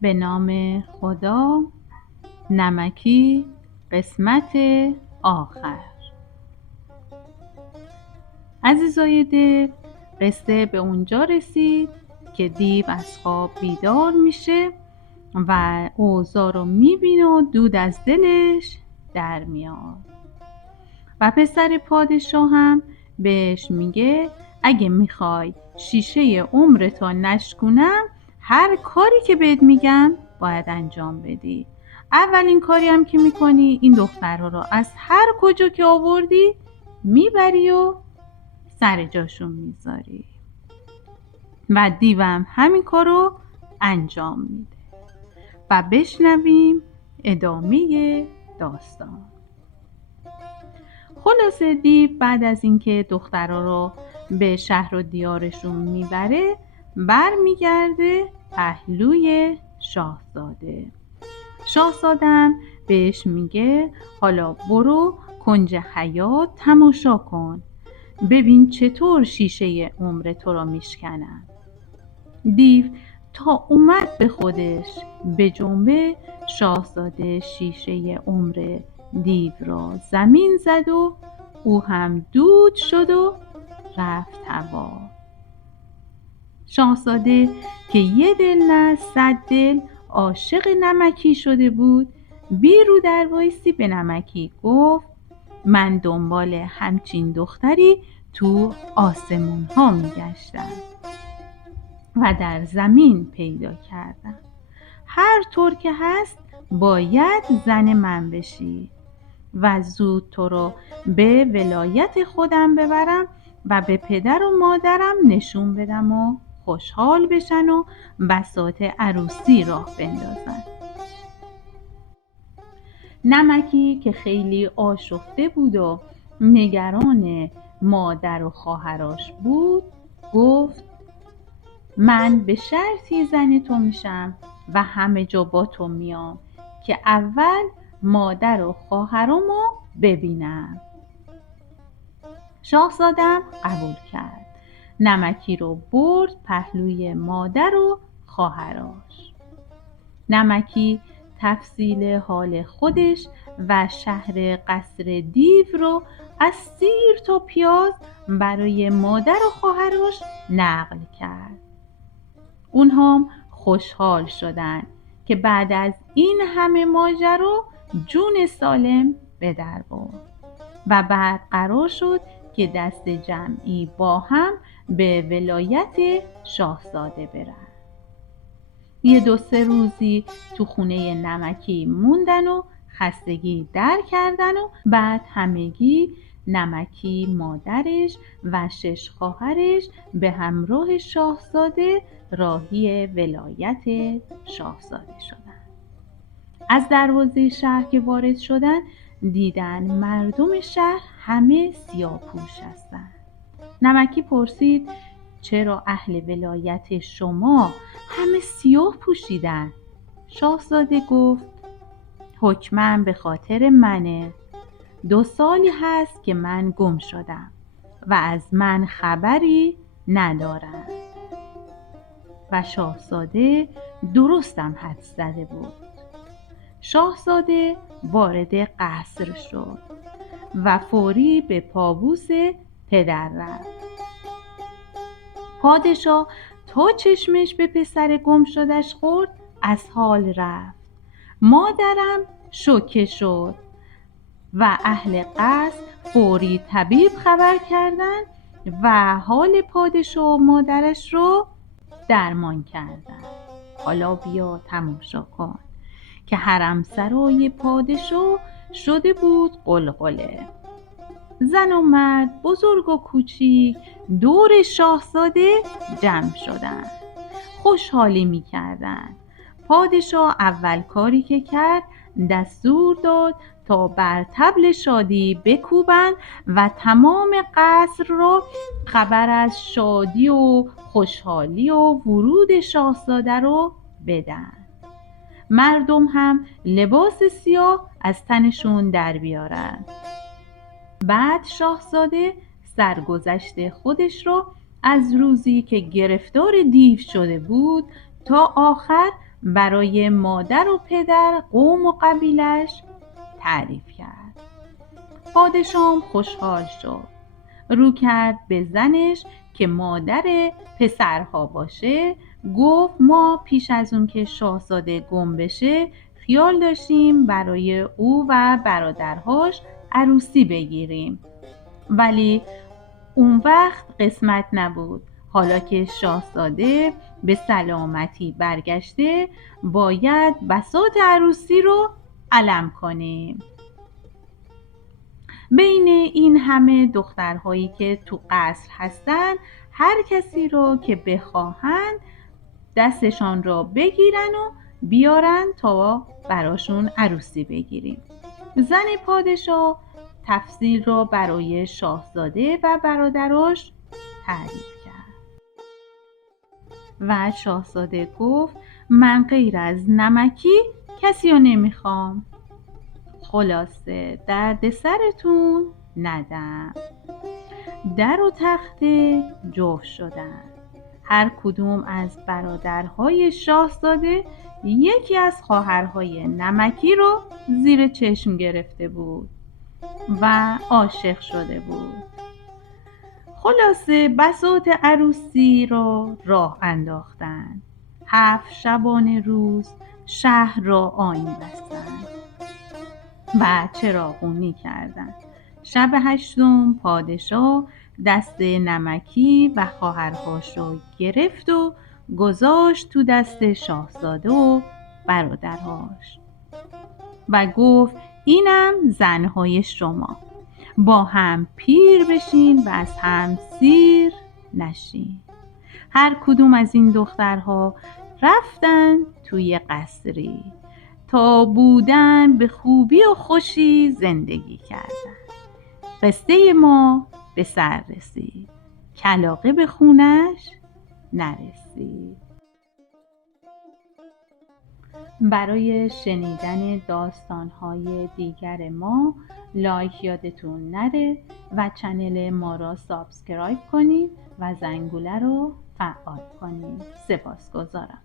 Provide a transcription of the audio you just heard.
به نام خدا. نمکی قسمت آخر. عزیزای دل، قصه به اونجا رسید که دیو از خواب بیدار میشه و اوضاع رو میبینه و دود از دلش در میاد و پسر پادشاه هم بهش میگه اگه میخوای شیشه عمرتو نشکونم، هر کاری که بهت میگم باید انجام بدی. اولین کاری هم که میکنی این دخترها رو از هر کجا که آوردی میبری و سر جاشون میذاری. و دیوم همین کارو انجام میده. و بشنویم ادامه داستان. خلاصه دیو بعد از اینکه دخترها رو به شهر و دیارشون میبره، برمیگرده پهلوی شاهزاده. شاهزادم بهش میگه حالا برو کنج حیاط تماشا کن، ببین چطور شیشه عمر تو را میشکنن. دیو تا اومد به خودش به جنبه، شاهزاده شیشه عمر دیو را زمین زد و او هم دود شد و رفت هوا. شاهزاده که یه دل نه 100 دل عاشق نمکی شده بود، بی رو در وایسی به نمکی گفت من دنبال همچین دختری تو آسمون ها میگشتم و در زمین پیدا کردم. هر طور که هست باید زن من بشی و زود تو رو به ولایت خودم ببرم و به پدر و مادرم نشون بدم و خوشحال بشن و بساط عروسی راه بندازن. نمکی که خیلی آشفته بود و نگران مادر و خواهرش بود گفت من به شرطی زن تو میشم و همه جا با تو میام که اول مادر و خواهرمو ببینم. شاهزادم قبول کرد. نمکی رو برد پهلوی مادر و خواهراش. نمکی تفصیل حال خودش و شهر قصر دیو رو از سیر تا پیاز برای مادر و خواهرش نقل کرد. اونها خوشحال شدن که بعد از این همه ماجرا جون سالم به در برد و بعد قرار شد که دست جمعی با هم به ولایت شاهزاده برن. یه 2-3 روزی تو خونه نمکی موندن و خستگی در کردن و بعد همگی نمکی، مادرش و 6 خواهرش به همراه شاهزاده راهی ولایت شاهزاده شدن. از دروازه شهر که وارد شدن دیدن مردم شهر همه سیاه‌پوش هستند. نمکی پرسید چرا اهل ولایت شما همه سیاه پوشیدن؟ شاهزاده گفت حکماً به خاطر منه. 2 سالی هست که من گم شدم و از من خبری ندارن. و شاهزاده درستم حدس زده بود. شاهزاده وارد قصر شد و فوری به پابوس پدر رفت. پادشاه تا چشمش به پسر گم شدش خورد از حال رفت. مادرم شوکه شد و اهل قصر فوری طبیب خبر کردن و حال پادشاه و مادرش رو درمان کردن. حالا بیا تماشا کن که حرمسرای پادشاه شده بود قلقله. زن و مرد، بزرگ و کوچیک دور شاهزاده جمع شدند. خوشحالی می کردن. پادشاه اول کاری که کرد دستور داد تا بر طبل شادی بکوبند و تمام قصر را خبر از شادی و خوشحالی و ورود شاهزاده رو بدن. مردم هم لباس سیاه از تنشون در بیارن. بعد شاهزاده سرگذشت خودش رو از روزی که گرفتار دیو شده بود تا آخر برای مادر و پدر، قوم و قبیلش تعریف کرد. پادشاه خوشحال شد. رو کرد به زنش که مادر پسرها باشه. گفت ما پیش از اون که شاهزاده گم بشه خیال داشتیم برای او و برادرهاش عروسی بگیریم، ولی اون وقت قسمت نبود. حالا که شاهزاده به سلامتی برگشته باید بساط عروسی رو علم کنیم. بین این همه دخترهایی که تو قصر هستن، هر کسی رو که بخواهن دستشان را بگیرن و بیارن تا براشون عروسی بگیریم. زن پادشاه تفصیل را برای شاهزاده و برادراش تعریف کرد و شاهزاده گفت من غیر از نمکی کسی رو نمیخوام. خلاصه درد سرتون ندم. در و تخته جفت شدن. هر کدوم از برادرهای شاهزاده یکی از خواهرهای نمکی رو زیر چشم گرفته بود و عاشق شده بود. خلاصه بساط عروسی را راه انداختند. 7 شبانه روز شهر را آیین بستند و چراغونی کردند. شب 8 پادشاه دست نمکی و خواهرهاش رو گرفت و گذاشت تو دست شاهزاده و برادرهاش و گفت اینم زنهای شما، با هم پیر بشین و از هم سیر نشین. هر کدوم از این دخترها رفتن توی قصری تا بودن به خوبی و خوشی زندگی کردن. قصه ما به سر رسید، کلاغه به خونش نرسید. برای شنیدن داستان‌های دیگر ما لایک یادتون نره و چنل ما را سابسکرایب کنید و زنگوله رو فعال کنید. سپاسگزارم.